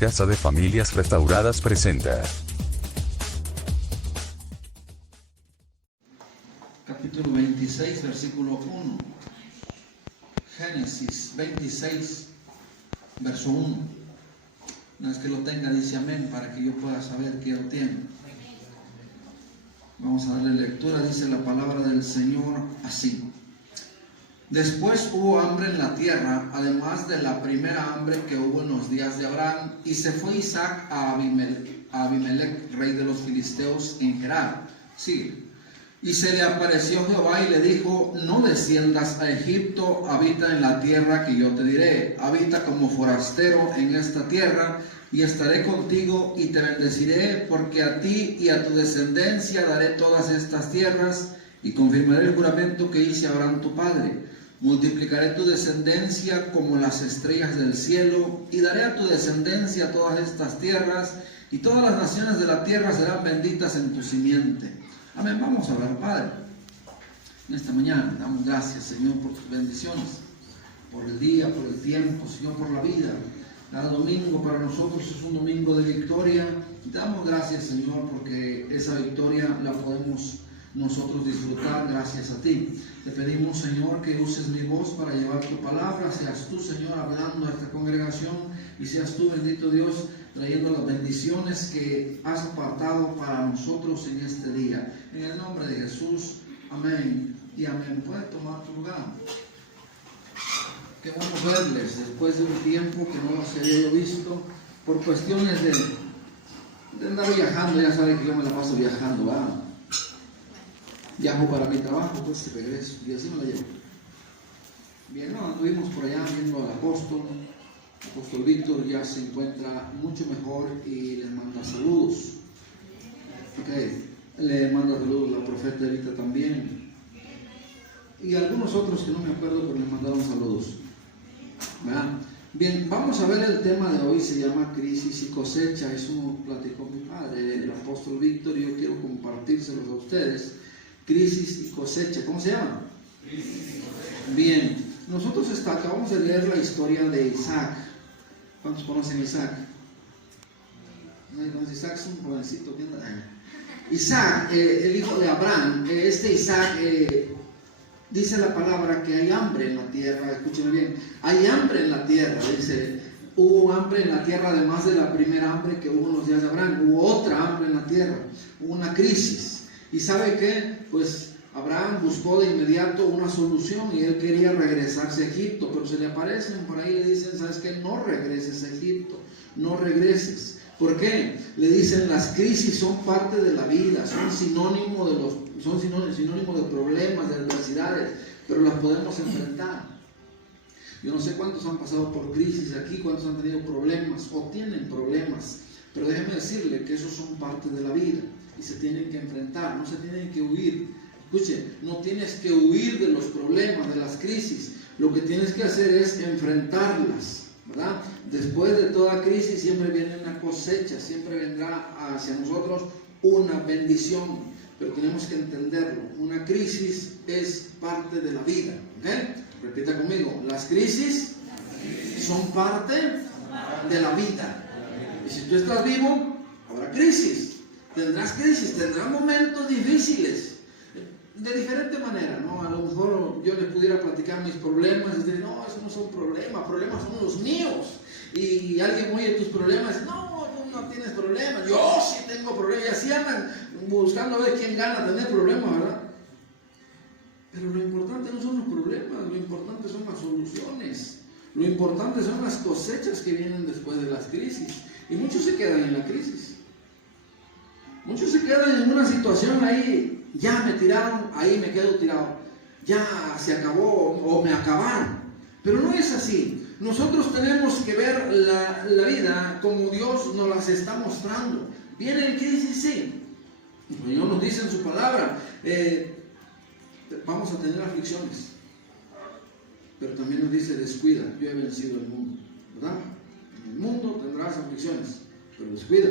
Casa de Familias Restauradas presenta capítulo 26, versículo 1. Génesis 26, verso 1. No es que lo tenga, dice amén, para que yo pueda saber que lo tiene. Vamos a darle lectura, dice la palabra del Señor así. Después hubo hambre en la tierra, además de la primera hambre que hubo en los días de Abraham, y se fue Isaac a Abimelech, rey de los filisteos, en Gerar. Sí. Y se le apareció Jehová y le dijo: no desciendas a Egipto, habita en la tierra que yo te diré, habita como forastero en esta tierra, y estaré contigo y te bendeciré, porque a ti y a tu descendencia daré todas estas tierras, y confirmaré el juramento que hice a Abraham tu padre. Multiplicaré tu descendencia como las estrellas del cielo, y daré a tu descendencia todas estas tierras, y todas las naciones de la tierra serán benditas en tu simiente. Amén. Vamos a hablar, Padre. En esta mañana damos gracias, Señor, por tus bendiciones, por el día, por el tiempo, Señor, por la vida. Cada domingo para nosotros es un domingo de victoria. Y damos gracias, Señor, porque esa victoria la podemos nosotros disfrutar gracias a ti. Te pedimos, Señor, que uses mi voz para llevar tu palabra. Seas tú, Señor, hablando a esta congregación, y seas tú, bendito Dios, trayendo las bendiciones que has apartado para nosotros en este día. En el nombre de Jesús, amén y amén. Puedes tomar tu lugar. Qué bueno verles después de un tiempo que no los había visto por cuestiones de andar viajando. Ya saben que yo me la paso viajando, ¿verdad? Viajo para mi trabajo, pues y regreso, y así me la llevo. Bien, no, anduvimos por allá viendo al apóstol. El apóstol Víctor ya se encuentra mucho mejor y le manda saludos. Okay. Le manda saludos la profeta Evita también. Y algunos otros que no me acuerdo, pero le mandaron saludos. ¿Verdad? Bien, vamos a ver el tema de hoy, se llama crisis y cosecha. Eso me platicó mi padre, el apóstol Víctor, y yo quiero compartírselos a ustedes. Crisis y cosecha, ¿cómo se llama? Crisis y cosecha. Bien, nosotros acabamos de leer la historia de Isaac. ¿Cuántos conocen a Isaac? ¿No? Isaac es un jovencito. Isaac, el hijo de Abraham. Isaac, dice la palabra que hay hambre en la tierra. Escúchenme bien, hay hambre en la tierra. Dice, hubo hambre en la tierra, además de la primera hambre que hubo en los días de Abraham. Hubo otra hambre en la tierra, hubo una crisis. ¿Y sabe qué? Pues Abraham buscó de inmediato una solución, y él quería regresarse a Egipto, pero se le aparecen por ahí y le dicen: ¿sabes qué? No regreses a Egipto, no regreses. ¿Por qué? Le dicen: las crisis son parte de la vida, son sinónimo de problemas, de adversidades, pero las podemos enfrentar. Yo no sé cuántos han pasado por crisis aquí, cuántos han tenido problemas o tienen problemas, pero déjeme decirle que esos son parte de la vida y se tienen que enfrentar, no se tienen que huir. Escuche, no tienes que huir de los problemas, de las crisis. Lo que tienes que hacer es enfrentarlas, ¿verdad? Después de toda crisis siempre viene una cosecha, siempre vendrá hacia nosotros una bendición, pero tenemos que entenderlo. Una crisis es parte de la vida, ¿ok? Repita conmigo: las crisis son parte de la vida. Y si tú estás vivo, habrá crisis. Tendrás crisis, tendrás momentos difíciles, de diferente manera, ¿no? A lo mejor yo les pudiera platicar mis problemas y decir: no, esos no son problemas son los míos. Y alguien oye tus problemas: no, tú no tienes problemas, yo sí tengo problemas. Y así andan buscando a ver quién gana tener problemas, ¿verdad? Pero lo importante no son los problemas, lo importante son las soluciones. Lo importante son las cosechas que vienen después de las crisis. Y muchos se quedan en la crisis. Muchos se quedan en una situación ahí: ya me tiraron, ahí me quedo tirado, ya se acabó o me acabaron. Pero no es así. Nosotros tenemos que ver la vida como Dios nos las está mostrando. Viene el crisis, sí. El Señor nos dice en su palabra, vamos a tener aflicciones, pero también nos dice: descuida, yo he vencido el mundo, ¿verdad? En el mundo tendrás aflicciones, pero descuida,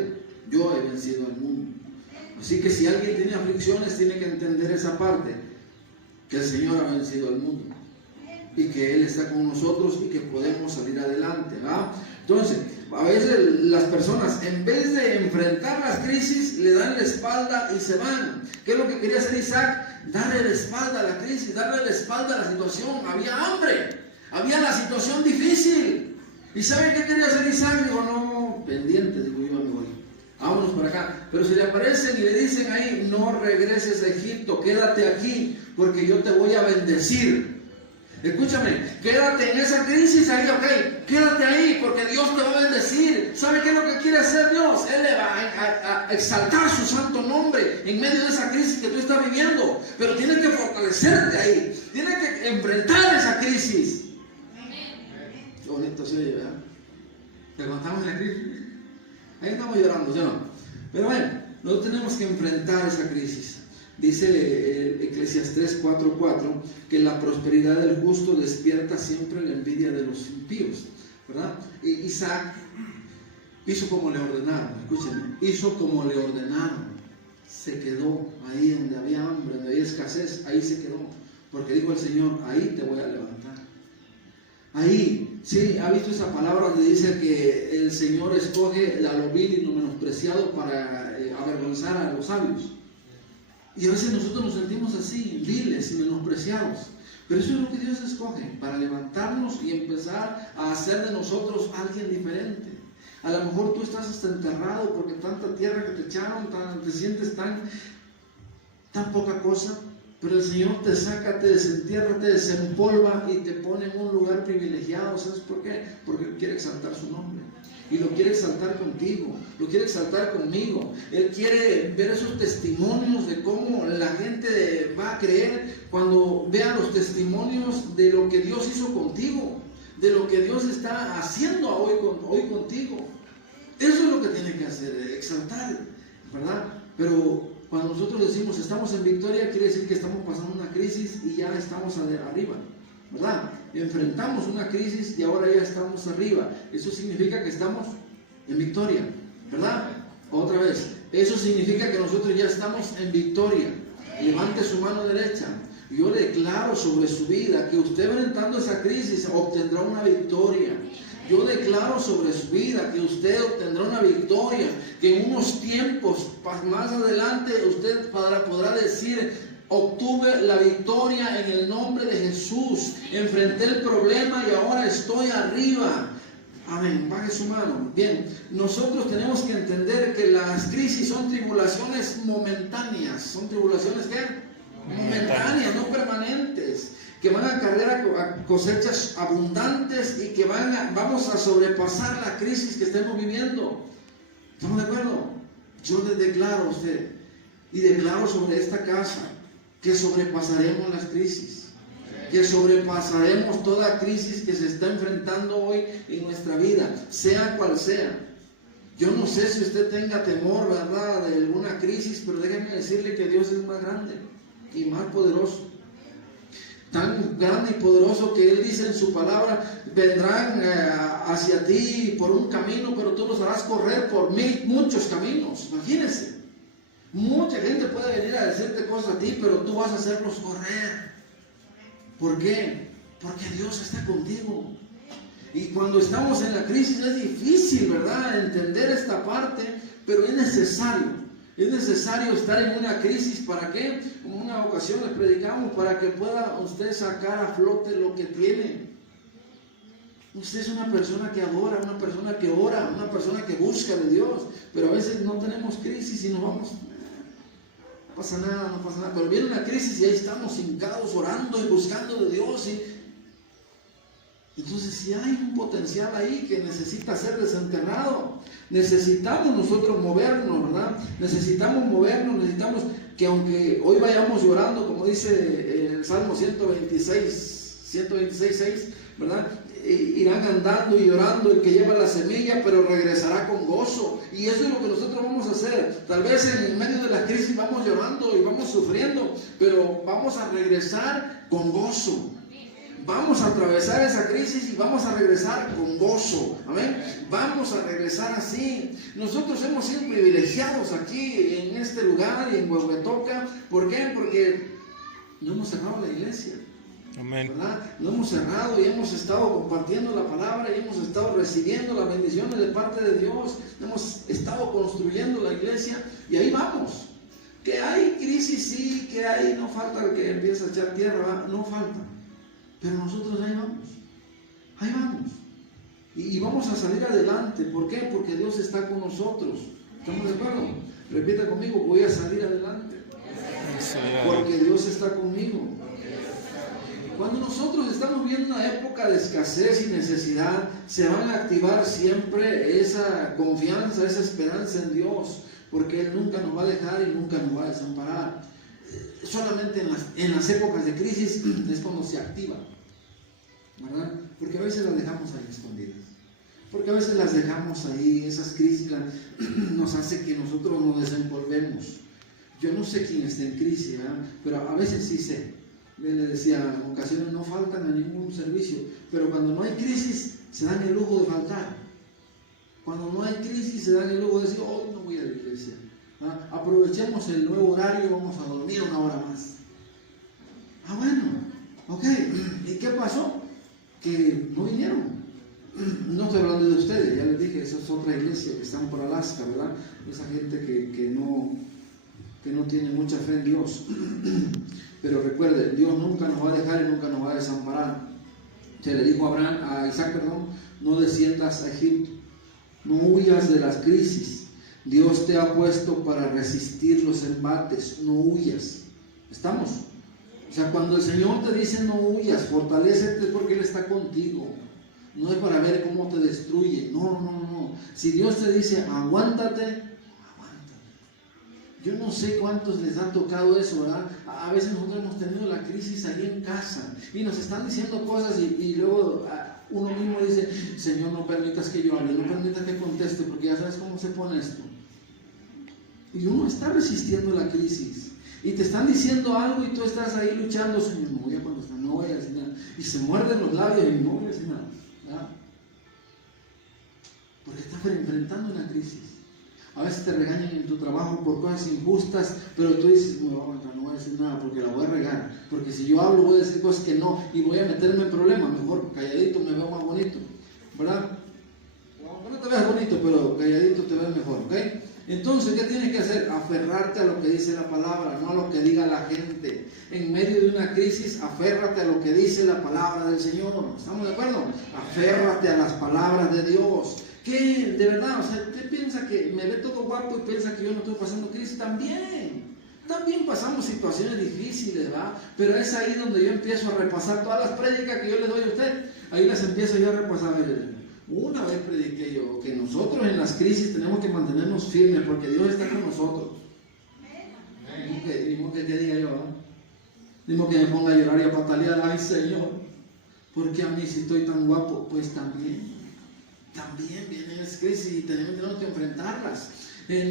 yo he vencido al mundo. Así que si alguien tiene aflicciones, tiene que entender esa parte, que el Señor ha vencido al mundo. y que Él está con nosotros y que podemos salir adelante, ¿verdad? Entonces, a veces las personas, en vez de enfrentar las crisis, le dan la espalda y se van. ¿Qué es lo que quería hacer Isaac? Darle la espalda a la crisis, darle la espalda a la situación. Había hambre, había la situación difícil. ¿Y saben qué quería hacer Isaac? Digo, no, pendiente, digo yo, me voy. Vámonos para acá. Pero si le aparecen y le dicen ahí, no regreses a Egipto, quédate aquí, porque yo te voy a bendecir. Escúchame, quédate en esa crisis ahí, ok, quédate ahí, porque Dios te va a bendecir. ¿Sabe qué es lo que quiere hacer Dios? Él le va a exaltar su santo nombre en medio de esa crisis que tú estás viviendo. Pero tienes que fortalecerte ahí, tienes que enfrentar esa crisis. Qué bonito se oye, ¿verdad? Te contamos la crisis. Ahí estamos llorando, ¿sí o no? Pero bueno, nosotros tenemos que enfrentar esa crisis. Dice Eclesiastés 4:4 que la prosperidad del justo despierta siempre la envidia de los impíos, ¿verdad? Y Isaac hizo como le ordenaron, escúchenme, hizo como le ordenaron, se quedó ahí donde había hambre, donde había escasez, ahí se quedó, porque dijo el Señor, ahí te voy a levantar. Ahí, sí, ha visto esa palabra donde dice que el Señor escoge lo vil y lo menospreciado para avergonzar a los sabios. Y a veces nosotros nos sentimos así, viles y menospreciados. Pero eso es lo que Dios escoge, para levantarnos y empezar a hacer de nosotros alguien diferente. A lo mejor tú estás hasta enterrado porque tanta tierra que te echaron, te sientes tan poca cosa. Pero el Señor te saca, te desentierra, te desempolva y te pone en un lugar privilegiado. ¿Sabes por qué? Porque Él quiere exaltar su nombre. Y lo quiere exaltar contigo, lo quiere exaltar conmigo. Él quiere ver esos testimonios de cómo la gente va a creer cuando vea los testimonios de lo que Dios hizo contigo, de lo que Dios está haciendo hoy contigo. Eso es lo que tiene que hacer, exaltar, ¿verdad? Pero cuando nosotros decimos estamos en victoria, quiere decir que estamos pasando una crisis y ya estamos arriba, ¿verdad? Enfrentamos una crisis y ahora ya estamos arriba. Eso significa que estamos en victoria, ¿verdad? Otra vez, eso significa que nosotros ya estamos en victoria. Levante su mano derecha. Yo declaro sobre su vida que usted enfrentando esa crisis obtendrá una victoria. Yo declaro sobre su vida que usted obtendrá una victoria, que en unos tiempos más adelante usted podrá decir: obtuve la victoria en el nombre de Jesús, enfrenté el problema y ahora estoy arriba. Amén, baje su mano. Bien, nosotros tenemos que entender que las crisis son tribulaciones momentáneas. ¿Son tribulaciones qué? Momentáneas, no permanentes, que van a acarrear a cosechas abundantes y que vamos a sobrepasar la crisis que estemos viviendo. ¿Estamos de acuerdo? Yo les declaro a usted y declaro sobre esta casa que sobrepasaremos las crisis, que sobrepasaremos toda crisis que se está enfrentando hoy en nuestra vida, sea cual sea. Yo no sé si usted tenga temor, ¿verdad?, de alguna crisis, pero déjeme decirle que Dios es más grande y más poderoso. Tan grande y poderoso que Él dice en su palabra: vendrán hacia ti por un camino, pero tú los harás correr por muchos caminos. Imagínense. Mucha gente puede venir a decirte cosas a ti, pero tú vas a hacerlos correr. ¿Por qué? Porque Dios está contigo. Y cuando estamos en la crisis es difícil, ¿verdad?, entender esta parte, pero es necesario. Es necesario estar en una crisis. ¿Para qué? En una ocasión les predicamos para que pueda usted sacar a flote lo que tiene. Usted es una persona que adora, una persona que ora, una persona que busca de Dios, pero a veces no tenemos crisis y nos vamos... No pasa nada, pero viene una crisis y ahí estamos hincados orando y buscando de Dios. Entonces, si hay un potencial ahí que necesita ser desenterrado, necesitamos nosotros movernos, ¿verdad? Necesitamos movernos, que aunque hoy vayamos llorando, como dice el Salmo 126:6, ¿verdad? Irán andando y llorando el que lleva la semilla, pero regresará con gozo. Y eso es lo que nosotros vamos a hacer. Tal vez en medio de la crisis vamos llorando y vamos sufriendo, pero vamos a regresar con gozo. Vamos a atravesar esa crisis y vamos a regresar con gozo. Amén. Vamos a regresar así. Nosotros hemos sido privilegiados aquí en este lugar y en Huehuetoca. ¿Por qué? Porque no hemos cerrado la iglesia. Amén. ¿Verdad? No hemos cerrado y hemos estado compartiendo la palabra y hemos estado recibiendo las bendiciones de parte de Dios. Hemos estado construyendo la iglesia y ahí vamos. Que hay crisis, sí, que hay, no falta que empiece a echar tierra, ¿verdad? No falta. Pero nosotros ahí vamos. Ahí vamos. Y vamos a salir adelante. ¿Por qué? Porque Dios está con nosotros. ¿Estamos de acuerdo? Repita conmigo, voy a salir adelante. Porque Dios está conmigo. Cuando nosotros estamos viendo una época de escasez y necesidad, se van a activar siempre esa confianza, esa esperanza en Dios, porque Él nunca nos va a dejar y nunca nos va a desamparar. Solamente en las épocas de crisis es cuando se activa, ¿verdad? Porque a veces las dejamos ahí escondidas. Porque a veces las dejamos ahí, esas crisis nos hace que nosotros nos desenvolvemos. Yo no sé quién está en crisis, ¿verdad? Pero a veces sí sé. Le decía, en ocasiones no faltan a ningún servicio, pero cuando no hay crisis se dan el lujo de faltar. Cuando no hay crisis se dan el lujo de decir, oh, no voy a la iglesia. ¿Ah? Aprovechemos el nuevo horario, vamos a dormir una hora más. Ah, bueno, ok. ¿Y qué pasó? Que no vinieron. No estoy hablando de ustedes, ya les dije, esa es otra iglesia que están por Alaska, ¿verdad? Esa gente que no tiene mucha fe en Dios. Pero recuerde, Dios nunca nos va a dejar y nunca nos va a desamparar. Se le dijo a Isaac, no desciendas a Egipto, no huyas de las crisis. Dios te ha puesto para resistir los embates, no huyas. ¿Estamos? O sea, cuando el Señor te dice no huyas, fortalécete porque Él está contigo. No es para ver cómo te destruye. No. Si Dios te dice aguántate. Yo no sé cuántos les ha tocado eso, ¿verdad? A veces nosotros hemos tenido la crisis ahí en casa y nos están diciendo cosas y luego uno mismo dice, Señor, no permitas que yo hable, no permitas que conteste, porque ya sabes cómo se pone esto. Y uno está resistiendo la crisis y te están diciendo algo y tú estás ahí luchando, Señor, no voy a contestar, no voy a decir nada. Y se muerden los labios y no voy a decir nada, ¿verdad? Porque estás enfrentando una crisis. A veces te regañan en tu trabajo por cosas injustas, pero tú dices, no voy a decir nada porque la voy a regar. Porque si yo hablo voy a decir cosas que no y voy a meterme en problemas. Mejor calladito me veo más bonito, ¿verdad? No te veas bonito, pero calladito te ves mejor, ¿ok? Entonces, ¿qué tienes que hacer? Aferrarte a lo que dice la palabra, no a lo que diga la gente. En medio de una crisis, aférrate a lo que dice la palabra del Señor. ¿Estamos de acuerdo? Aférrate a las palabras de Dios. Que de verdad, o sea, usted piensa que me ve todo guapo y piensa que yo no estoy pasando crisis. También pasamos situaciones difíciles, ¿verdad? Pero es ahí donde yo empiezo a repasar todas las prédicas que yo le doy a usted. Ahí las empiezo yo a repasar. Una vez prediqué yo que nosotros en las crisis tenemos que mantenernos firmes porque Dios está con nosotros. Digo que diga yo, ¿verdad? Digo que me ponga a llorar y a patalear. Ay, Señor, ¿por qué a mí si estoy tan guapo? Pues también vienen las crisis y tenemos que enfrentarlas.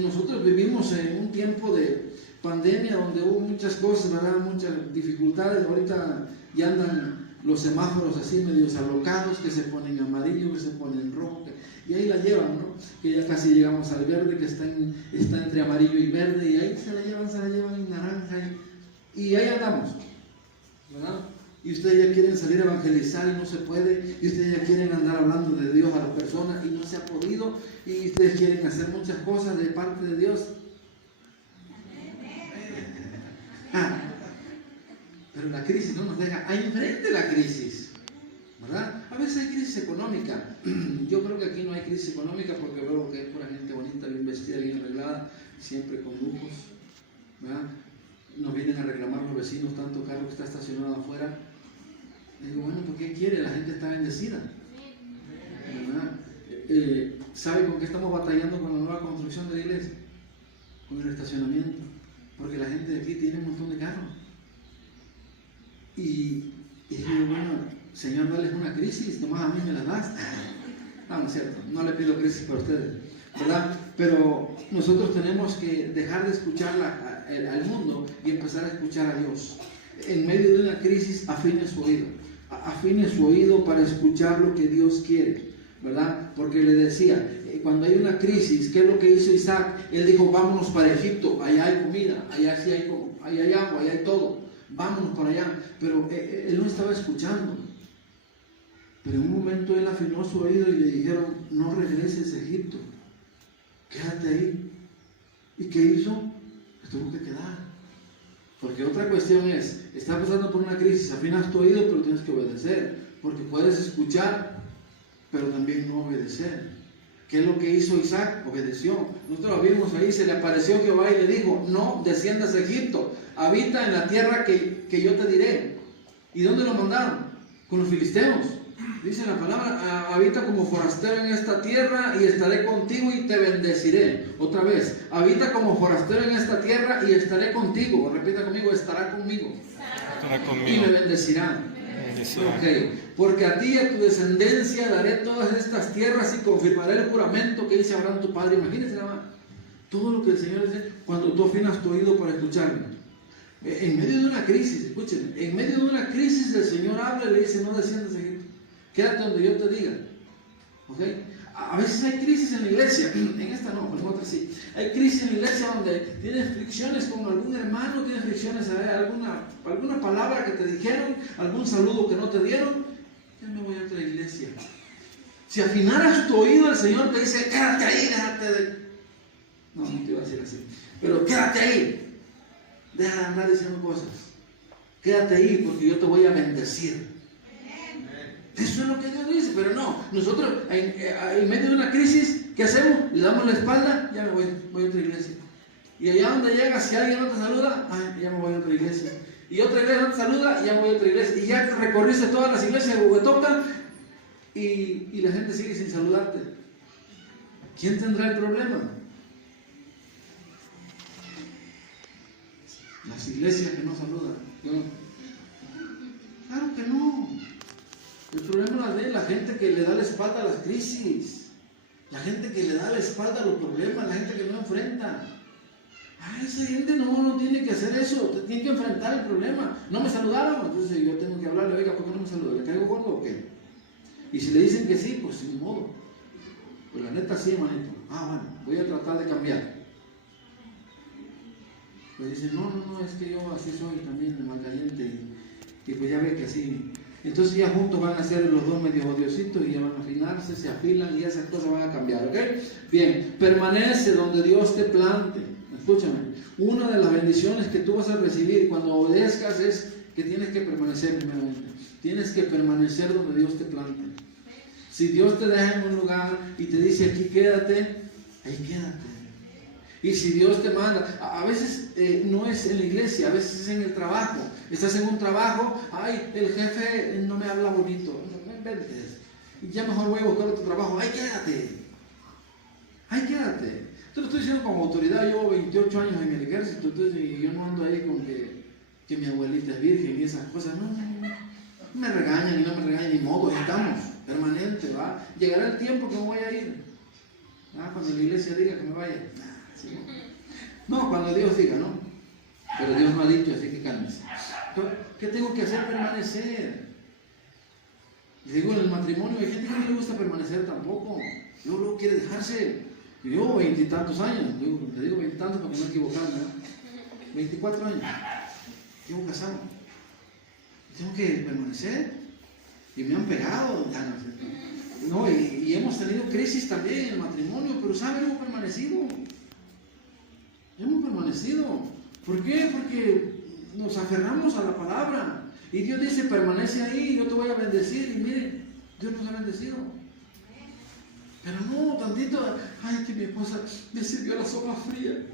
Nosotros vivimos en un tiempo de pandemia donde hubo muchas cosas, ¿verdad? Muchas dificultades. Ahorita ya andan los semáforos así medios alocados, que se ponen amarillo, que se ponen rojo, y ahí la llevan, ¿no? Que ya casi llegamos al verde, que está entre amarillo y verde, y ahí se la llevan en naranja, y ahí andamos, ¿verdad? Y ustedes ya quieren salir a evangelizar y no se puede, y ustedes ya quieren andar hablando de Dios a las personas y no se ha podido, y ustedes quieren hacer muchas cosas de parte de Dios. Pero la crisis no nos deja enfrente la crisis, ¿verdad? A veces hay crisis económica. Yo creo que aquí no hay crisis económica porque veo que es pura gente bonita, bien vestida, bien arreglada, siempre con lujos, ¿verdad? Nos vienen a reclamar los vecinos tanto carro que está estacionado afuera. Y digo, bueno, ¿por qué quiere? La gente está bendecida, ¿verdad? ¿Sabe con qué estamos batallando con la nueva construcción de la iglesia? Con el estacionamiento, porque la gente de aquí tiene un montón de carros. Y digo, bueno, Señor, dale una crisis, nomás a mí me la das. No es cierto, no le pido crisis para ustedes, ¿verdad? Pero nosotros tenemos que dejar de escuchar al mundo y empezar a escuchar a Dios. En medio de una crisis, afine su oído para escuchar lo que Dios quiere, ¿verdad? Porque le decía, cuando hay una crisis, ¿qué es lo que hizo Isaac? Él dijo, vámonos para Egipto, allá hay comida, allá sí hay agua, allá hay todo. vámonos para allá. Pero él no estaba escuchando. Pero en un momento él afinó su oído y le dijeron, no regreses a Egipto, quédate ahí. ¿Y qué hizo? Se tuvo que quedar. Porque otra cuestión es, estás pasando por una crisis, afinas tu oído, pero tienes que obedecer. Porque puedes escuchar, pero también no obedecer. ¿Qué es lo que hizo Isaac? Obedeció. Nosotros lo vimos ahí, se le apareció Jehová y le dijo, no desciendas a Egipto, habita en la tierra que yo te diré. ¿Y dónde lo mandaron? Con los filisteos. Dice la palabra, habita como forastero en esta tierra y estaré contigo y te bendeciré. Otra vez, habita como forastero en esta tierra y estaré contigo. Repita conmigo, estará conmigo. Estará conmigo. Y me bendecirá. Okay. Porque a ti y a tu descendencia daré todas estas tierras y confirmaré el juramento que hice a Abraham tu padre. Imagínense nada más, todo lo que el Señor dice cuando tú afinas tu oído para escucharme. En medio de una crisis, escuchen, en medio de una crisis el Señor habla y le dice, no desciendas a Egipto, quédate donde yo te diga. ¿Okay? A veces hay crisis en la iglesia, en esta no, en otra sí. Hay crisis en la iglesia donde tienes fricciones con algún hermano, tienes fricciones, alguna palabra que te dijeron, algún saludo que no te dieron. Ya me voy a otra iglesia. Si afinaras tu oído, el Señor te dice, quédate ahí, déjate de... No te iba a decir así. Pero quédate ahí. Deja de andar diciendo cosas. Quédate ahí porque yo te voy a bendecir. Eso es lo que Dios dice, pero no, nosotros en medio de una crisis, ¿qué hacemos? Le damos la espalda, ya me voy a otra iglesia. Y allá donde llegas, si alguien no te saluda, ya me voy a otra iglesia. Y otra iglesia no te saluda, ya me voy a otra iglesia. Y ya recorriste todas las iglesias de Huehuetoca y la gente sigue sin saludarte. ¿Quién tendrá el problema? Las iglesias que no saludan. ¿No? Claro que no. El problema es la gente que le da la espalda a las crisis, la gente que le da la espalda a los problemas, la gente que no enfrenta. Esa gente no tiene que hacer eso, tiene que enfrentar el problema. No me saludaron, entonces yo tengo que hablarle, oiga, ¿por qué no me saludó? ¿Le caigo gordo o qué? Y si le dicen que sí, pues sin modo. Pues la neta sí, hermanito. Bueno, voy a tratar de cambiar. Pues dicen, no, es que yo así soy también, de mal caliente. Y pues ya ve que así. Entonces ya juntos van a ser los dos medios odiositos y ya van a afinarse, se afilan y esas cosas van a cambiar, ¿ok? Bien, permanece donde Dios te plante. Escúchame, una de las bendiciones que tú vas a recibir cuando obedezcas es que tienes que permanecer primeramente. Tienes que permanecer donde Dios te plante. Si Dios te deja en un lugar y te dice aquí quédate, ahí quédate. Y si Dios te manda, a veces no es en la iglesia, a veces es en el trabajo. Estás en un trabajo, el jefe no me habla bonito, no me inventes. Ya mejor voy a buscar otro trabajo, ahí quédate. Te lo estoy diciendo como autoridad, yo llevo 28 años en el ejército, entonces yo no ando ahí con que mi abuelita es virgen y esas cosas, no me regañan y no me regañan, ni modo, estamos, permanente, ¿va? Llegará el tiempo que me voy a ir. Cuando la iglesia diga que me vaya. ¿Sí? No, cuando Dios diga, ¿no? Pero Dios no ha dicho, así que cálmese. ¿Qué tengo que hacer? Permanecer. Digo, en el matrimonio hay gente que no le gusta permanecer tampoco. Luego quiere dejarse. Yo llevo 20 y tantos años. Te digo 20 y tantos para que no equivocarme, ¿no? 24 años. Llevo casado. Tengo que permanecer. Y me han pegado. No, y hemos tenido crisis también en el matrimonio, pero ¿saben? Hemos permanecido. ¿Por qué? Porque nos aferramos a la palabra. Y Dios dice, permanece ahí, yo te voy a bendecir. Y mire, Dios nos ha bendecido. Pero no, tantito, que mi esposa me sirvió la sopa fría.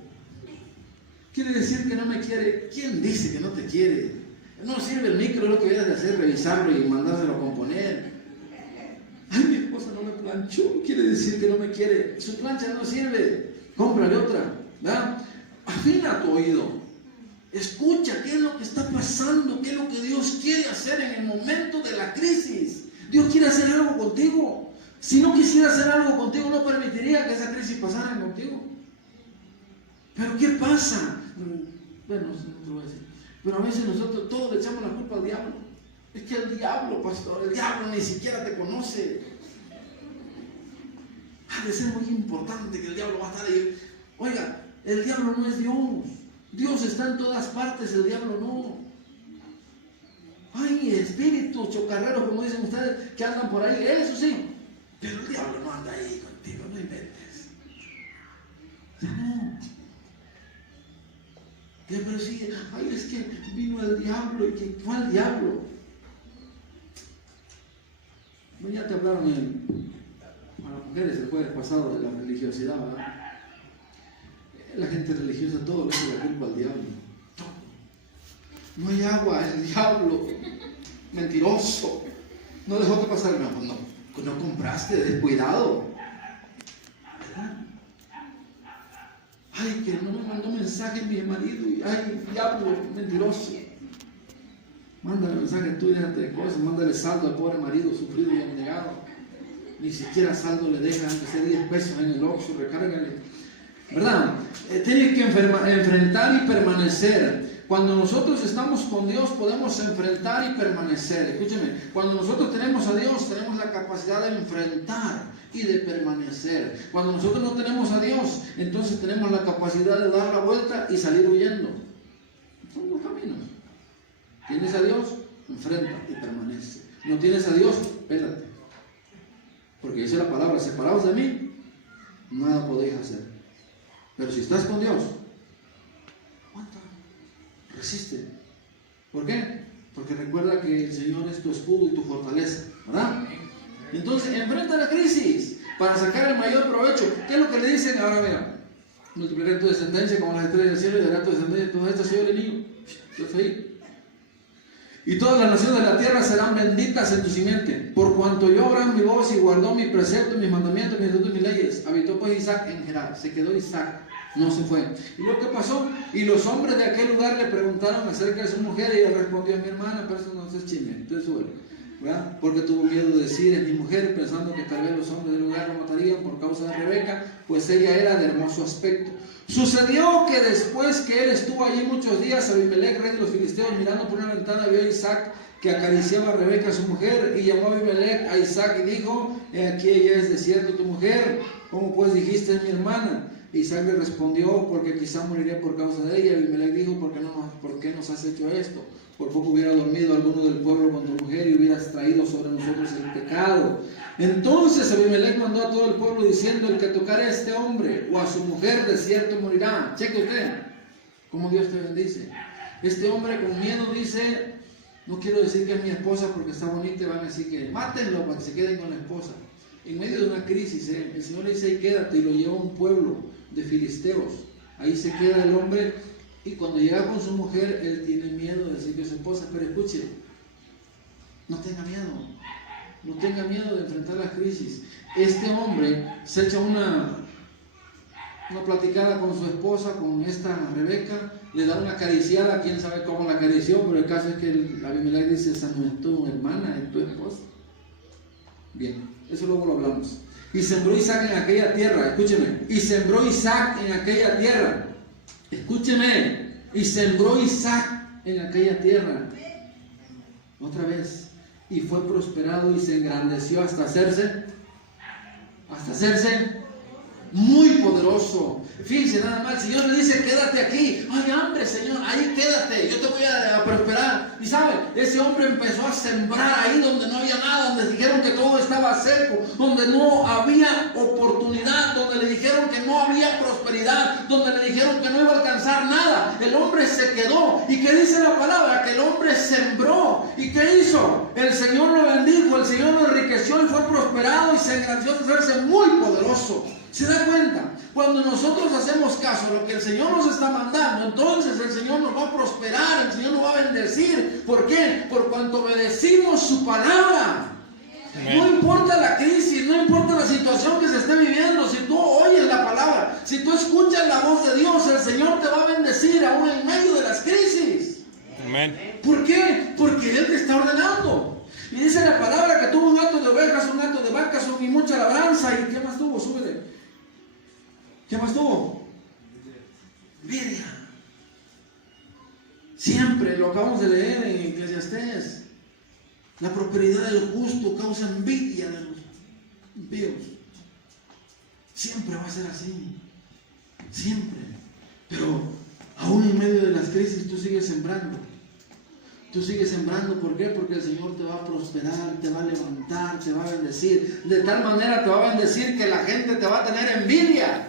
Quiere decir que no me quiere. ¿Quién dice que no te quiere? No sirve el micro, lo que debes de hacer, revisarlo y mandárselo a componer. Mi esposa no me planchó, quiere decir que no me quiere. Su plancha no sirve, cómprale otra, ¿verdad? Afina tu oído. Escucha qué es lo que está pasando, qué es lo que Dios quiere hacer en el momento de la crisis. Dios quiere hacer algo contigo. Si no quisiera hacer algo contigo, no permitiría que esa crisis pasara contigo. Pero ¿qué pasa? Bueno, no te lo voy a decir. Pero a veces nosotros todos le echamos la culpa al diablo. Es que el diablo, pastor, el diablo ni siquiera te conoce. Ha de ser muy importante que el diablo va a estar ahí. Oiga, el diablo no es Dios. Dios está en todas partes, el diablo no. espíritus chocarreros, como dicen ustedes, que andan por ahí, eso sí. Pero el diablo no anda ahí contigo, no inventes. No. Pero sí, ay, es que vino el diablo, y que fue el diablo. Bueno, ya te hablaron a las mujeres el jueves pasado de la religiosidad, ¿verdad? La gente religiosa todo le echa la culpa al diablo. No hay agua, el diablo, mentiroso. No dejó que pasara, no compraste, descuidado. ¿Verdad? Ay, que no me mandó mensaje mi marido, y ay, diablo, mentiroso. Mándale mensaje tú y déjate de cosas, mándale saldo al pobre marido sufrido y abnegado. Ni siquiera saldo le dejan, aunque sea 10 pesos en el Oxxo, recárgale. ¿Verdad? Tienes que enfrentar y permanecer. Cuando nosotros estamos con Dios podemos enfrentar y permanecer. Escúcheme, cuando nosotros tenemos a Dios tenemos la capacidad de enfrentar y de permanecer. Cuando nosotros no tenemos a Dios, entonces tenemos la capacidad de dar la vuelta y salir huyendo. Son dos caminos. ¿Tienes a Dios? Enfrenta y permanece. ¿No tienes a Dios? Pélate. Porque dice la palabra, separados de mí, nada podéis hacer. Pero si estás con Dios, aguanta, resiste. ¿Por qué? Porque recuerda que el Señor es tu escudo y tu fortaleza, ¿verdad? Entonces, enfrenta la crisis para sacar el mayor provecho. ¿Qué es lo que le dicen? Ahora vea, multiplicaré tu descendencia como las estrellas del cielo y dará tu descendencia. Todo esto soy el niño. Yo soy. Y todas las naciones de la tierra serán benditas en tu simiente, por cuanto yo Abraham mi voz y guardó mi precepto, mis mandamientos, mis estatutos y mis leyes. Habitó pues Isaac en Gerar, se quedó Isaac, no se fue. ¿Y lo que pasó? Y los hombres de aquel lugar le preguntaron acerca de su mujer y ella respondió: mi hermana, pero eso no es chisme, entonces sube, ¿verdad? Porque tuvo miedo de decir: es mi mujer, pensando que tal vez los hombres del lugar lo matarían por causa de Rebeca, pues ella era de hermoso aspecto. Sucedió que después que él estuvo allí muchos días, Abimelech, rey de los filisteos, mirando por una ventana, vio a Isaac que acariciaba a Rebeca su mujer, y llamó a Abimelech a Isaac y dijo: he aquí ella es de cierto tu mujer, ¿cómo pues dijiste es mi hermana? Isaac le respondió: porque quizá moriré por causa de ella. Abimelech dijo: ¿por qué nos has hecho esto? Por poco hubiera dormido alguno del pueblo con tu mujer y hubieras traído sobre nosotros el pecado. Entonces Abimelech mandó a todo el pueblo diciendo: el que tocare a este hombre o a su mujer de cierto morirá. Cheque usted cómo Dios te bendice. Este hombre con miedo dice: no quiero decir que es mi esposa porque está bonita, y van a decir que mátenlo para que se queden con la esposa. En medio de una crisis, el Señor le dice: ahí quédate, y lo lleva a un pueblo de filisteos. Ahí se queda el hombre, y cuando llega con su mujer, él tiene miedo de decir que es su esposa. Pero escuche, no tenga miedo. No tenga miedo de enfrentar las crisis. Este hombre se echa una platicada con su esposa, con esta Rebeca, le da una acariciada, quién sabe cómo la acarició, pero el caso es que Abimelech dice: esa no es tu hermana, es tu esposa. Bien, eso luego lo hablamos. Y sembró Isaac en aquella tierra, escúcheme, y sembró Isaac en aquella tierra, escúcheme, y sembró Isaac en aquella tierra, otra vez, y fue prosperado y se engrandeció hasta hacerse muy poderoso. Fíjense nada más, el Señor le dice: quédate aquí. Hay hambre, Señor, ahí quédate, yo te voy a prosperar. Y sabe, ese hombre empezó a sembrar ahí donde no había nada, donde dijeron que todo estaba seco, donde no había oportunidad, donde le dijeron que no había prosperidad, donde le dijeron que no iba a alcanzar nada. El hombre se quedó. ¿Y qué dice la palabra? Que el hombre sembró. ¿Y qué hizo? El Señor lo bendijo, el Señor lo enriqueció y fue prosperado y se engrandeció hasta hacerse muy poderoso. ¿Se da cuenta? Cuando nosotros hacemos caso a lo que el Señor nos está mandando, entonces el Señor nos va a prosperar, el Señor nos va a bendecir. ¿Por qué? Por cuanto obedecimos su palabra. Amén. No importa la crisis, no importa la situación que se esté viviendo, si tú oyes la palabra, si tú escuchas la voz de Dios, el Señor te va a bendecir aún en medio de las crisis. Amén. ¿Por qué? Porque Él te está ordenando. Y dice la palabra que tuvo un hato de ovejas, un hato de vacas y mucha labranza. ¿Y qué más tuvo? Súbele. ¿Qué más tuvo? Envidia. Siempre lo acabamos de leer en Eclesiastés. La prosperidad del justo causa envidia de los impíos. Siempre va a ser así. Siempre. Pero aún en medio de las crisis tú sigues sembrando. Tú sigues sembrando. ¿Por qué? Porque el Señor te va a prosperar, te va a levantar, te va a bendecir. De tal manera te va a bendecir que la gente te va a tener envidia.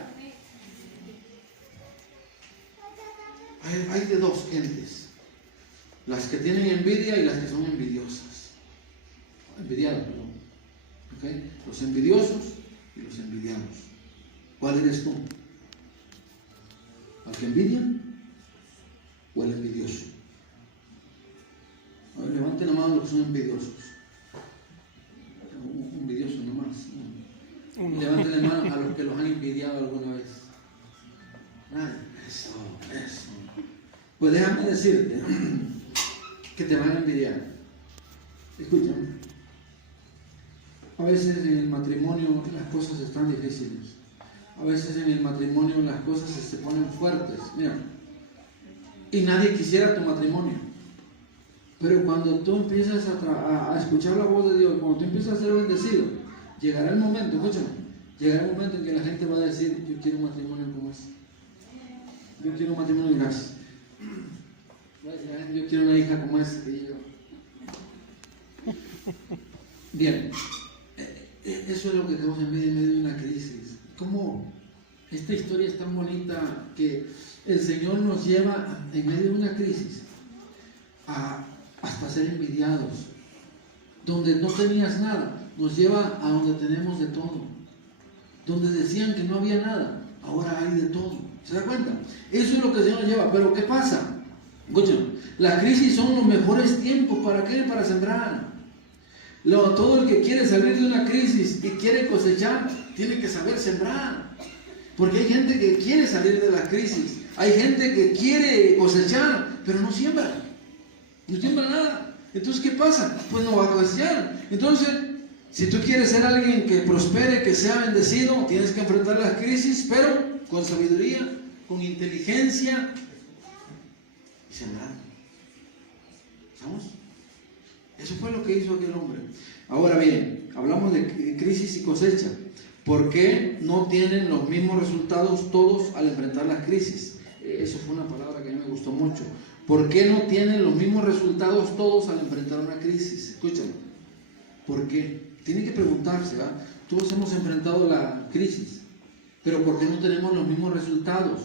Hay de dos gentes: las que tienen envidia y las que son envidiosas. Envidiados, perdón. ¿Okay? Los envidiosos y los envidiados. ¿Cuál eres tú? ¿Al que envidia o el envidioso? A ver, levanten la mano los que son envidiosos. Un envidioso nomás. No. Levanten la mano a los que los han envidiado alguna vez. Ay, eso. Pues déjame decirte que te van a envidiar. Escúchame. A veces en el matrimonio las cosas están difíciles. A veces en el matrimonio las cosas se ponen fuertes. Mira, y nadie quisiera tu matrimonio. Pero cuando tú empiezas a escuchar la voz de Dios, cuando tú empiezas a ser bendecido, llegará el momento, escúchame, llegará el momento en que la gente va a decir: yo quiero un matrimonio como ese. Yo quiero un matrimonio de gracia. Yo quiero una hija como esa. Bien, eso es lo que tenemos en medio de una crisis. ¿Cómo esta historia es tan bonita que el Señor nos lleva en medio de una crisis hasta ser envidiados? Donde no tenías nada, nos lleva a donde tenemos de todo. Donde decían que no había nada, ahora hay de todo. ¿Se da cuenta? Eso es lo que el Señor nos lleva. Pero ¿qué pasa? Escuchen, las crisis son los mejores tiempos. ¿Para qué? Para sembrar. Todo el que quiere salir de una crisis y quiere cosechar, tiene que saber sembrar. Porque hay gente que quiere salir de la crisis, hay gente que quiere cosechar, pero no siembra. No siembra nada. Entonces, ¿qué pasa? Pues no va a cosechar. Entonces, si tú quieres ser alguien que prospere, que sea bendecido, tienes que enfrentar las crisis, pero con sabiduría, con inteligencia y sembrando. ¿Estamos? Eso fue lo que hizo aquel hombre. Ahora bien, hablamos de crisis y cosecha. ¿Por qué no tienen los mismos resultados todos al enfrentar las crisis? Eso fue una palabra que a mí me gustó mucho. ¿Por qué no tienen los mismos resultados todos al enfrentar una crisis? Escúchalo. ¿Por qué? Tienen que preguntarse, ¿verdad? Todos hemos enfrentado la crisis, pero ¿por qué no tenemos los mismos resultados?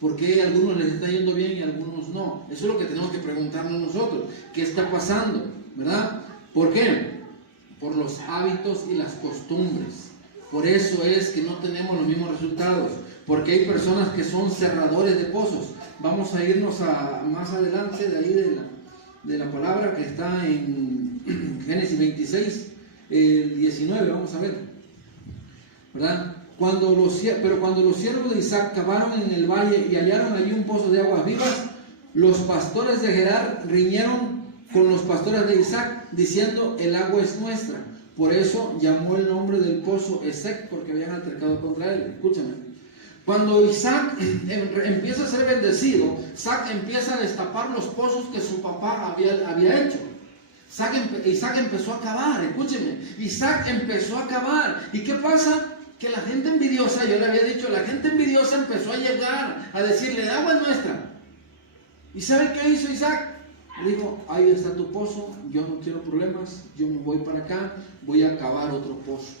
¿Por qué a algunos les está yendo bien y a algunos no? Eso es lo que tenemos que preguntarnos nosotros. ¿Qué está pasando? ¿Verdad? ¿Por qué? Por los hábitos y las costumbres. Por eso es que no tenemos los mismos resultados. Porque hay personas que son cerradores de pozos. Vamos a irnos más adelante de ahí de la palabra que está en Génesis 26, 19, vamos a ver. ¿Verdad? Pero cuando los siervos de Isaac cavaron en el valle y hallaron allí un pozo de aguas vivas, los pastores de Gerar riñeron con los pastores de Isaac, diciendo: el agua es nuestra. Por eso llamó el nombre del pozo Esek, porque habían altercado contra él. Escúchame. Cuando Isaac empieza a ser bendecido, Isaac empieza a destapar los pozos que su papá había hecho. Isaac empezó a cavar, escúcheme. Isaac empezó a cavar. ¿Y qué pasa? Que la gente envidiosa, yo le había dicho, la gente envidiosa empezó a llegar a decirle: el agua es nuestra. ¿Y sabe qué hizo Isaac? Le dijo: ahí está tu pozo, yo no quiero problemas, yo me voy para acá, voy a cavar otro pozo.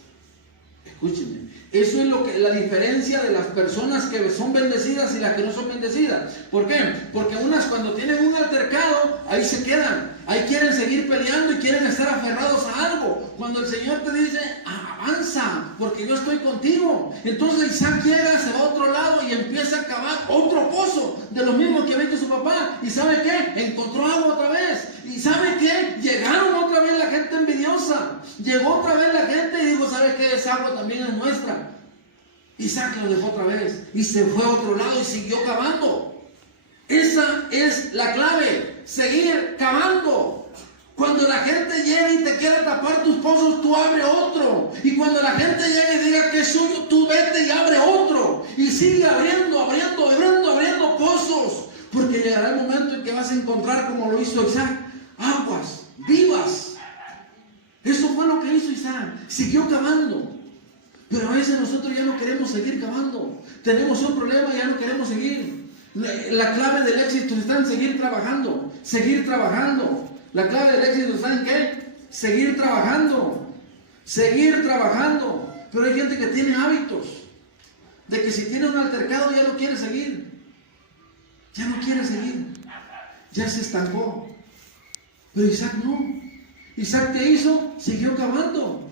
Escúchenme, eso es la diferencia de las personas que son bendecidas y las que no son bendecidas. ¿Por qué? Porque unas, cuando tienen un altercado, ahí se quedan, ahí quieren seguir peleando y quieren estar aferrados a algo. Cuando el Señor te dice: avanza, porque yo estoy contigo. Entonces Isaac llega, se va a otro lado y empieza a cavar otro pozo de lo mismo que había hecho su papá. ¿Y sabe qué? Encontró agua otra vez. ¿Y sabe qué? Llegaron otra vez la gente envidiosa. Llegó otra vez la gente y dijo: ¿sabe qué? Esa agua también es nuestra. Isaac lo dejó otra vez y se fue a otro lado y siguió cavando. Esa es la clave, seguir cavando. Cuando la gente llegue y te quiera tapar tus pozos, tú abre otro. Y cuando la gente llegue y diga que es suyo, tú vete y abre otro. Y sigue abriendo pozos. Porque llegará el momento en que vas a encontrar, como lo hizo Isaac, aguas vivas. Eso fue lo que hizo Isaac. Siguió cavando. Pero a veces nosotros ya no queremos seguir cavando. Tenemos un problema y ya no queremos seguir. La clave del éxito está en seguir trabajando. La clave del éxito está en qué? Seguir trabajando. Seguir trabajando. Pero hay gente que tiene hábitos de que si tiene un altercado ya no quiere seguir. Ya no quiere seguir. Ya se estancó. Pero Isaac no. Isaac, ¿qué hizo? Siguió cavando.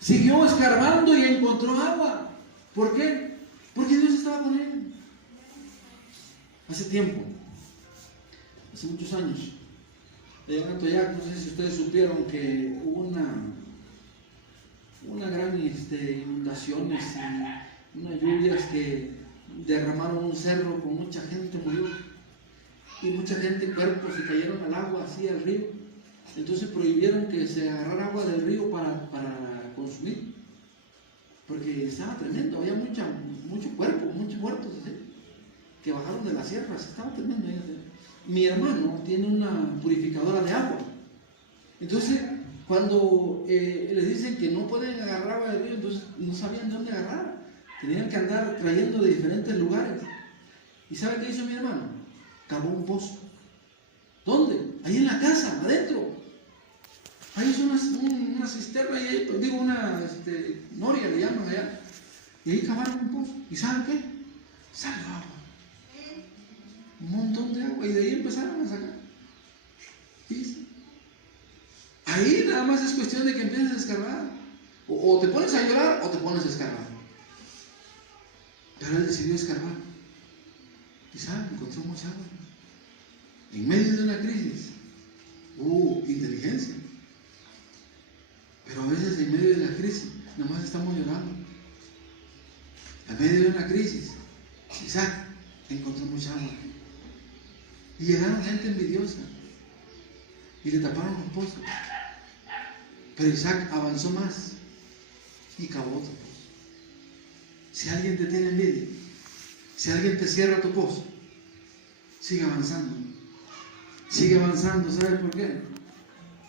Siguió escarbando y encontró agua. ¿Por qué? Porque Dios estaba con él. Hace tiempo, hace muchos años, ya no sé si ustedes supieron que hubo una gran inundaciones y unas lluvias que derramaron un cerro con mucha gente murió y mucha gente, cuerpos se cayeron al agua, así al río. Entonces prohibieron que se agarrara agua del río para consumir, porque estaba tremendo, había mucho cuerpo, muchos muertos así, que bajaron de las sierras, estaba tremendo. Mi hermano tiene una purificadora de agua, entonces cuando les dicen que no pueden agarrar agua del río, entonces no sabían de dónde agarrar, tenían que andar trayendo de diferentes lugares. ¿Y sabe qué hizo mi hermano? Cavó un pozo. ¿Dónde? Ahí en la casa, adentro. Ahí hizo una cisterna, una noria le llaman allá. Y ahí cavaron un pozo. ¿Y saben qué? Salió agua. Un montón de agua. Y de ahí empezaron a sacar. ¿Sí? Ahí nada más es cuestión de que empieces a escarbar. O te pones a llorar o te pones a escarbar. Pero él decidió escarbar. Y saben, encontró mucha agua. En medio de una crisis. Inteligencia. Pero a veces en medio de la crisis, nomás estamos llorando. En medio de una crisis, Isaac encontró mucha agua. Y llegaron gente envidiosa. Y le taparon los pozos. Pero Isaac avanzó más. Y cavó otro pozo. Si alguien te tiene envidia, si alguien te cierra tu pozo, sigue avanzando. Sigue avanzando. ¿Sabes por qué?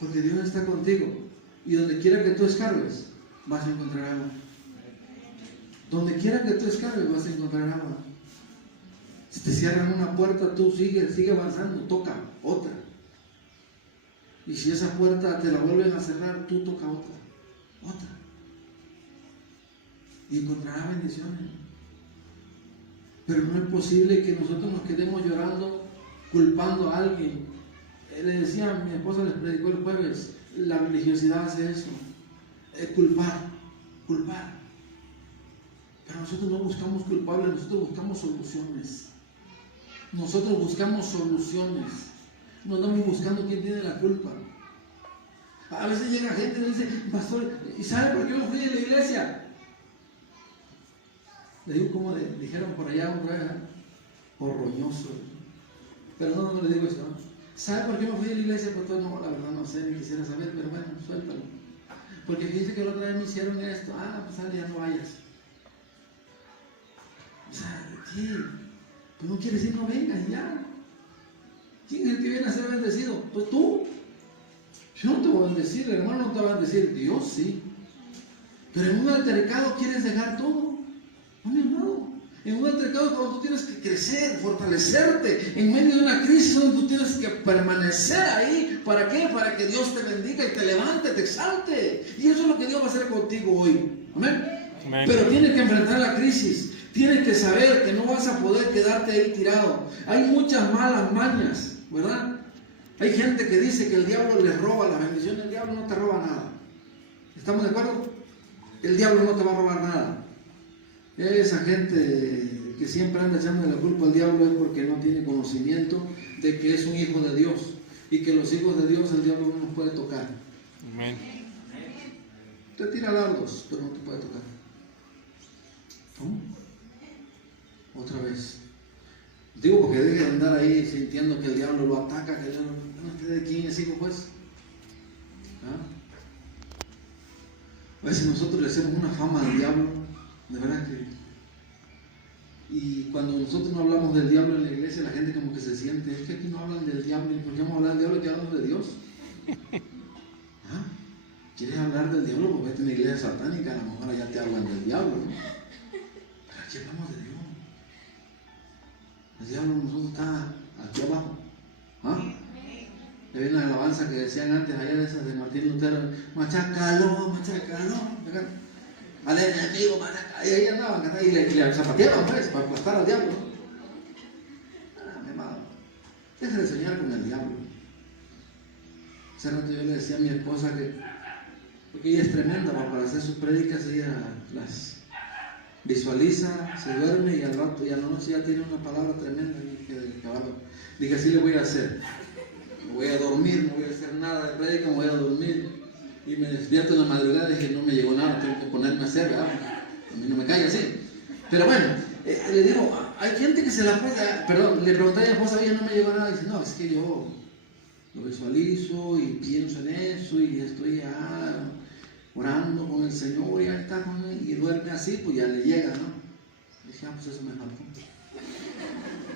Porque Dios está contigo. Y donde quiera que tú escarbes, vas a encontrar agua. Donde quiera que tú escarbes, vas a encontrar agua. Si te cierran una puerta, tú sigue avanzando, toca otra. Y si esa puerta te la vuelven a cerrar, tú toca otra. Y encontrarás bendiciones. Pero no es posible que nosotros nos quedemos llorando, culpando a alguien. Le decía a mi esposa, les predicó el jueves, la religiosidad hace eso, culpar. Pero nosotros no buscamos culpables, nosotros buscamos soluciones. No andamos buscando quién tiene la culpa. A veces llega gente y dice, pastor, ¿y sabe por qué no fui de la iglesia? Le digo como dijeron por allá otra vez, por roñoso. Pero no le digo eso, ¿no? ¿Sabe por qué me fui de la iglesia? Pastor, no, la verdad no sé, ni quisiera saber, pero bueno, suéltalo. Porque dice que la otra vez me hicieron esto. Pues sale, ya no vayas. O sea, ¿qué? Pues no quieres ir, no vengas y ya. ¿Quién es el que viene a ser bendecido? Pues tú. Yo no te voy a bendecir, el hermano no te va a bendecir, Dios sí. Pero en un altercado quieres dejar todo. No, mi hermano. En un altercado cuando tú tienes que crecer, fortalecerte, en medio de una crisis donde tú tienes que permanecer ahí. ¿Para qué? Para que Dios te bendiga y te levante, te exalte. Y eso es lo que Dios va a hacer contigo hoy. Amén. Amén. Pero tienes que enfrentar la crisis. Tienes que saber que no vas a poder quedarte ahí tirado. Hay muchas malas mañas, ¿verdad? Hay gente que dice que el diablo les roba la bendición. El diablo no te roba nada. ¿Estamos de acuerdo? El diablo no te va a robar nada. Esa gente que siempre anda echando la culpa al diablo es porque no tiene conocimiento de que es un hijo de Dios y que los hijos de Dios el diablo no nos puede tocar. Amén. Te tira dardos, pero no te puede tocar. ¿No? Otra vez. Digo porque deje de andar ahí sintiendo que el diablo lo ataca, que el diablo no sé de quién es hijo, pues. A veces nosotros le hacemos una fama al diablo. De verdad que. Y cuando nosotros no hablamos del diablo en la iglesia, la gente como que se siente, es que aquí no hablan del diablo, ¿y por qué vamos a hablar del diablo? Que hablamos de Dios. ¿Quieres hablar del diablo? Porque esta es una iglesia satánica, a lo mejor allá te hablan del diablo, ¿no? Pero aquí hablamos de Dios. El diablo nosotros está aquí abajo. Había una alabanza que decían antes, allá de esas de Martín Lutero, machacalo, machacalo, al enemigo, machacalo. Y ahí andaban, y le zapateaban, pues, para aplastar al diablo. Mi amado, deja de soñar con el diablo. Hace rato yo le decía a mi esposa que, porque ella es tremenda, para hacer sus prédicas, ella las visualiza, se duerme y al rato y a la noche ya tiene una palabra tremenda. Dije, así le voy a hacer. Me voy a dormir, no voy a hacer nada de prédica, me voy a dormir. Y me despierto en la madrugada y dije, no me llegó nada, tengo que ponerme a hacer, ¿verdad? A mí no me cae así. Pero bueno, le digo, hay gente que se la pasa, perdón, le pregunté a mi esposa, oye, no me llegó nada. Y dice, no, es que yo lo visualizo y pienso en eso y estoy ya orando con el Señor y ya está con él y duerme así, pues ya le llega, ¿no? Y dije, pues eso me faltó.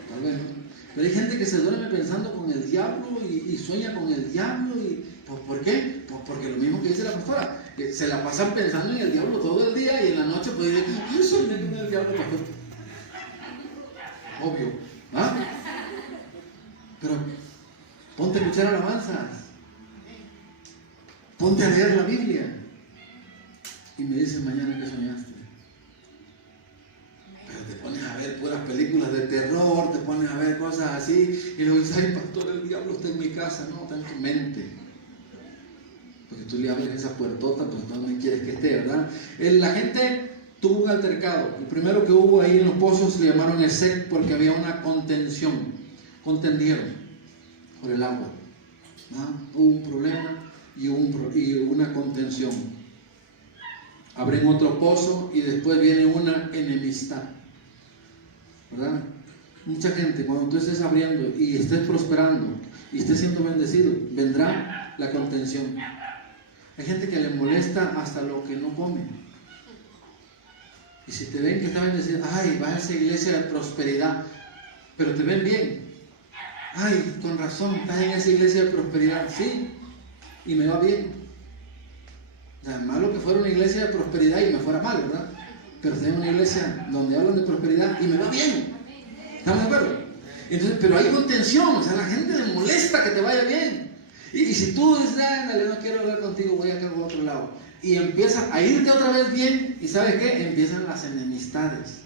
Tal vez, ¿no? Pero hay gente que se duerme pensando con el diablo y sueña con el diablo. Y, ¿por qué? Pues porque lo mismo que dice la pastora, que se la pasan pensando en el diablo todo el día y en la noche pues dicen, yo soñé con el diablo, pastor. Obvio, ¿ah? Pero ponte a escuchar alabanzas, ponte a leer la Biblia y me dicen mañana que soñaste. Pero te pones a ver puras películas de terror, te pones a ver cosas así y luego dices, ay pastor, el diablo está en mi casa. No, está en tu mente, porque tú le abres esa puertota, pues ¿dónde quieres que esté, verdad? La gente tuvo un altercado. El primero que hubo ahí en los pozos le llamaron Esek porque había una contención, contendieron por el agua, ¿no? Hubo un problema y una contención. Abren otro pozo y después viene una enemistad, ¿verdad? Mucha gente, cuando tú estés abriendo y estés prosperando y estés siendo bendecido, vendrá la contención. Hay gente que le molesta hasta lo que no come. Y si te ven que está bendecido, ay, vas a esa iglesia de prosperidad, pero te ven bien. Ay, con razón, estás en esa iglesia de prosperidad, sí, y me va bien. O sea, malo que fuera una iglesia de prosperidad y me fuera mal, ¿verdad? Pero tengo una iglesia donde hablan de prosperidad y me va bien. ¿Estamos de acuerdo? Entonces, pero hay contención, o sea, a la gente le molesta que te vaya bien. Y si tú dices, dale, no quiero hablar contigo, voy a quedar por otro lado. Y empiezas a irte otra vez bien, ¿y sabes qué? Empiezan las enemistades.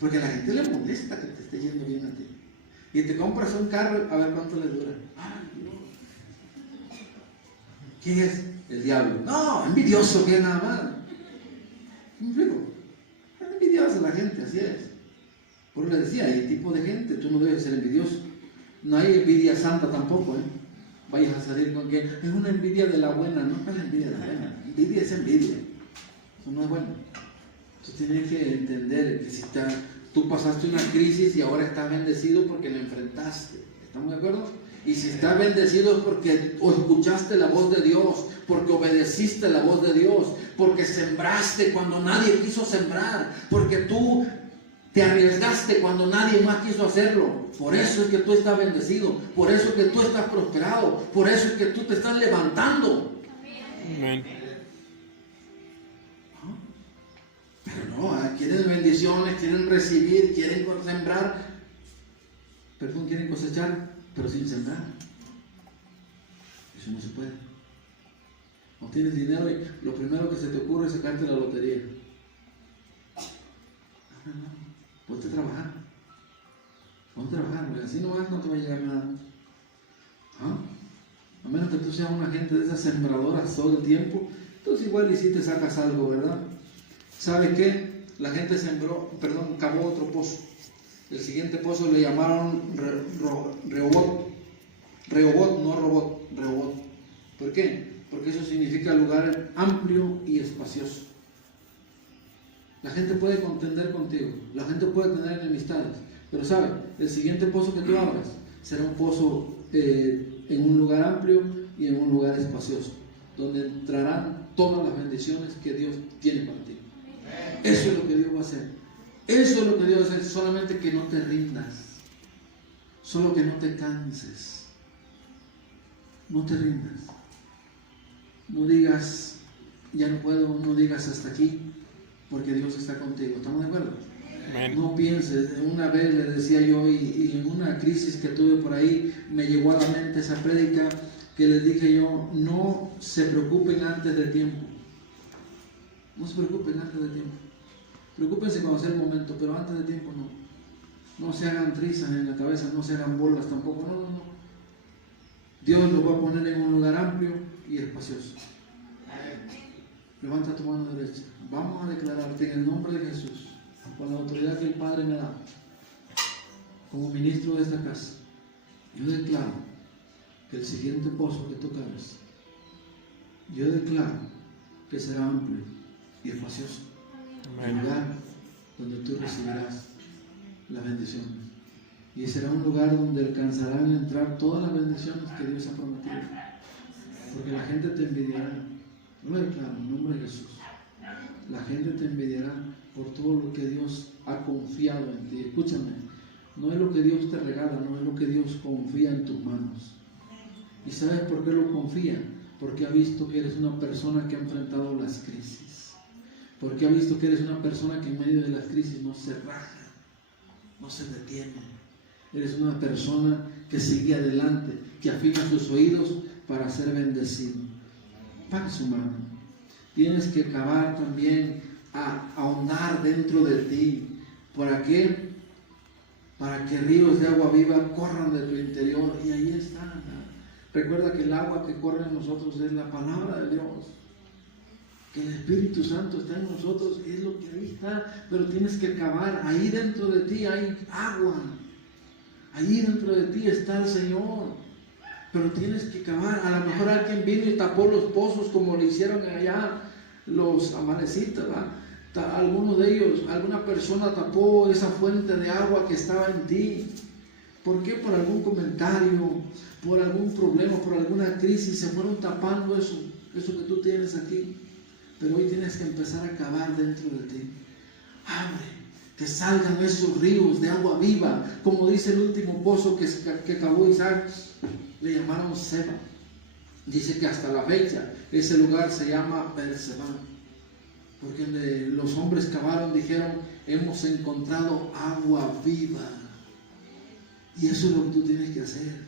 Porque a la gente le molesta que te esté yendo bien a ti. Y te compras un carro, a ver cuánto le dura. Ay, no. ¿Quién es? El diablo. No, envidioso, que es nada más. ¿Me explico? Es envidiosa la gente, así es. Por eso le decía, hay tipo de gente, tú no debes ser envidioso. No hay envidia santa tampoco, ¿eh? Vayas a salir con que es una envidia de la buena. No es envidia de la buena. Envidia es envidia. Eso no es bueno. Tú tienes que entender que si tú pasaste una crisis y ahora estás bendecido porque la enfrentaste. ¿Estamos de acuerdo? Y si estás bendecido es porque escuchaste la voz de Dios, porque obedeciste la voz de Dios, porque sembraste cuando nadie quiso sembrar, porque tú te arriesgaste cuando nadie más quiso hacerlo. Por eso es que tú estás bendecido, por eso es que tú estás prosperado, por eso es que tú te estás levantando. Amén. Pero no, quieren bendiciones, quieren recibir, quieren sembrar, perdón, quieren cosechar, pero sin sembrar. Eso no se puede. No tienes dinero y lo primero que se te ocurre es sacarte la lotería. No. Ponte a trabajar. Ponte a trabajar, porque así nomás no te va a llegar nada. ¿Ah? A menos que tú seas una gente de esas sembradoras todo el tiempo, entonces igual y si te sacas algo, ¿verdad? ¿Sabe qué? La gente cavó otro pozo. El siguiente pozo le llamaron Rehobot. Rehobot, no robot, Rehobot. ¿Por qué? Porque eso significa lugar amplio y espacioso. La gente puede contender contigo, la gente puede tener enemistades, pero ¿sabe? El siguiente pozo que tú abras será un pozo en un lugar amplio y en un lugar espacioso, donde entrarán todas las bendiciones que Dios tiene para ti. Eso es lo que Dios va a hacer. Eso es lo que Dios va a hacer, solamente que no te rindas, solo que no te canses, no te rindas, no digas, ya no puedo, no digas hasta aquí, porque Dios está contigo. ¿Estamos de acuerdo? No pienses, una vez le decía yo, y en una crisis que tuve por ahí, me llegó a la mente esa prédica que les dije yo: no se preocupen antes de tiempo. No se preocupen antes de tiempo. Preocúpense cuando sea el momento, pero antes de tiempo no. No se hagan trizas en la cabeza, no se hagan bolas tampoco, no. Dios los va a poner en un lugar amplio y espacioso. Levanta tu mano derecha. Vamos a declararte en el nombre de Jesús, con la autoridad que el Padre me da, como ministro de esta casa. Yo declaro que el siguiente pozo que tocas, yo declaro que será amplio y espacioso. Un lugar donde tú recibirás la bendición. Y será un lugar donde alcanzarán a entrar todas las bendiciones que Dios ha prometido. Porque la gente te envidiará. Yo lo declaro en nombre de Jesús. La gente te envidiará por todo lo que Dios ha confiado en ti. Escúchame, no es lo que Dios te regala, no es lo que Dios confía en tus manos. ¿Y sabes por qué lo confía? Porque ha visto que eres una persona que ha enfrentado las crisis. Porque ha visto que eres una persona que en medio de las crisis no se raja, no se detiene. Eres una persona que sigue adelante, que afina sus oídos para ser bendecido. Pague su mano. Tienes que cavar también, a ahondar dentro de ti. ¿Para qué? Para que ríos de agua viva corran de tu interior. Y ahí están. Recuerda que el agua que corre en nosotros es la palabra de Dios. Que el Espíritu Santo está en nosotros, es lo que ahí está, pero tienes que cavar. Ahí dentro de ti hay agua, ahí dentro de ti está el Señor, pero tienes que cavar. A lo mejor alguien vino y tapó los pozos como lo hicieron allá los amalecitas, ¿verdad? Alguno de ellos, alguna persona tapó esa fuente de agua que estaba en ti. ¿Por qué? Por algún comentario, por algún problema, por alguna crisis, se fueron tapando eso que tú tienes aquí. Pero hoy tienes que empezar a cavar dentro de ti. Abre, que salgan esos ríos de agua viva, como dice el último pozo que cavó Isaac, le llamaron Seba. Dice que hasta la fecha ese lugar se llama Berseba, porque los hombres cavaron, dijeron: hemos encontrado agua viva. Y eso es lo que tú tienes que hacer: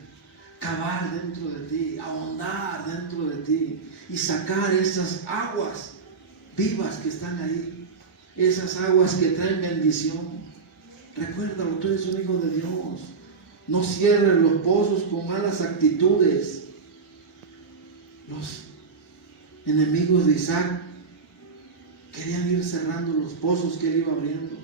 cavar dentro de ti, ahondar dentro de ti y sacar esas aguas vivas que están ahí, esas aguas que traen bendición. Recuérdalo, tú eres un hijo de Dios. No cierres los pozos con malas actitudes. Los enemigos de Isaac querían ir cerrando los pozos que él iba abriendo.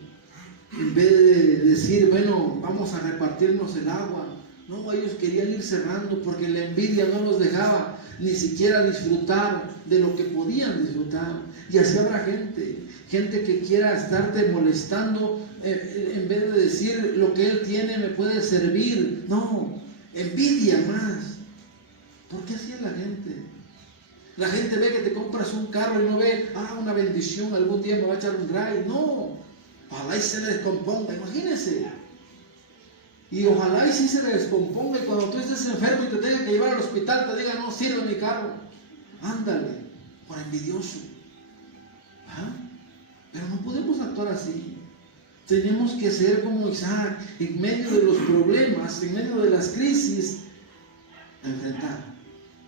En vez de decir: bueno, vamos a repartirnos el agua. No, ellos querían ir cerrando porque la envidia no los dejaba ni siquiera disfrutar de lo que podían disfrutar. Y así habrá gente que quiera estarte molestando, en vez de decir: lo que él tiene me puede servir. No, envidia más. ¿Por qué así es la gente? La gente ve que te compras un carro y no ve: una bendición, algún día me va a echar un drive. No, ojalá y se le descomponga, imagínense. Y ojalá y sí se le descomponga, y cuando tú estés enfermo y te tengas que llevar al hospital, te diga: no sirve mi carro. Ándale, por envidioso. Pero no podemos actuar así. Tenemos que ser como Isaac, en medio de los problemas, en medio de las crisis, enfrentar,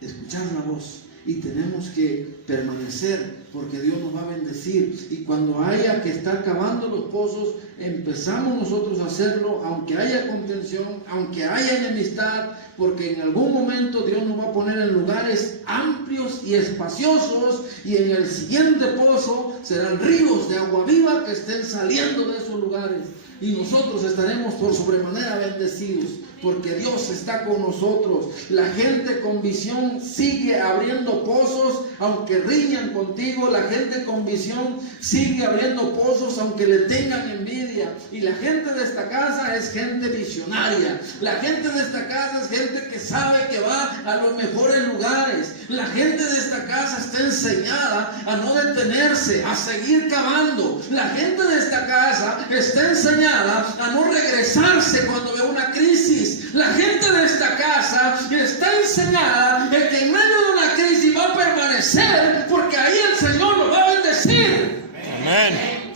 escuchar la voz. Y tenemos que permanecer, porque Dios nos va a bendecir. Y cuando haya que estar cavando los pozos, empezamos nosotros a hacerlo, aunque haya contención, aunque haya enemistad, porque en algún momento Dios nos va a poner en lugares amplios y espaciosos, y en el siguiente pozo serán ríos de agua viva que estén saliendo de esos lugares. Y nosotros estaremos por sobremanera bendecidos, porque Dios está con nosotros. La gente con visión sigue abriendo pozos aunque riñan contigo. La gente con visión sigue abriendo pozos aunque le tengan envidia. Y la gente de esta casa es gente visionaria. La gente de esta casa es gente que sabe que va a los mejores lugares. La gente de esta casa está enseñada a no detenerse, a seguir cavando. La gente de esta casa está enseñada a no regresarse cuando ve una crisis. La gente de esta casa está enseñada de que en medio de una crisis va a permanecer, porque ahí el Señor nos va a bendecir. Amén.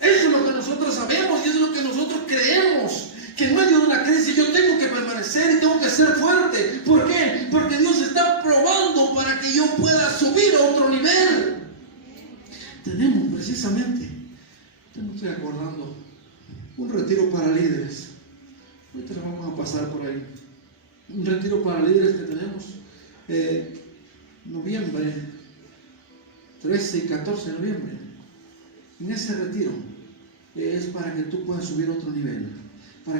Eso es lo que nosotros sabemos. puedas subir a otro nivel. Tenemos precisamente, me estoy acordando, un retiro para líderes. Ahorita lo vamos a pasar por ahí. Un retiro para líderes que tenemos noviembre, 13 y 14 de noviembre. En ese retiro es para que tú puedas subir a otro nivel, para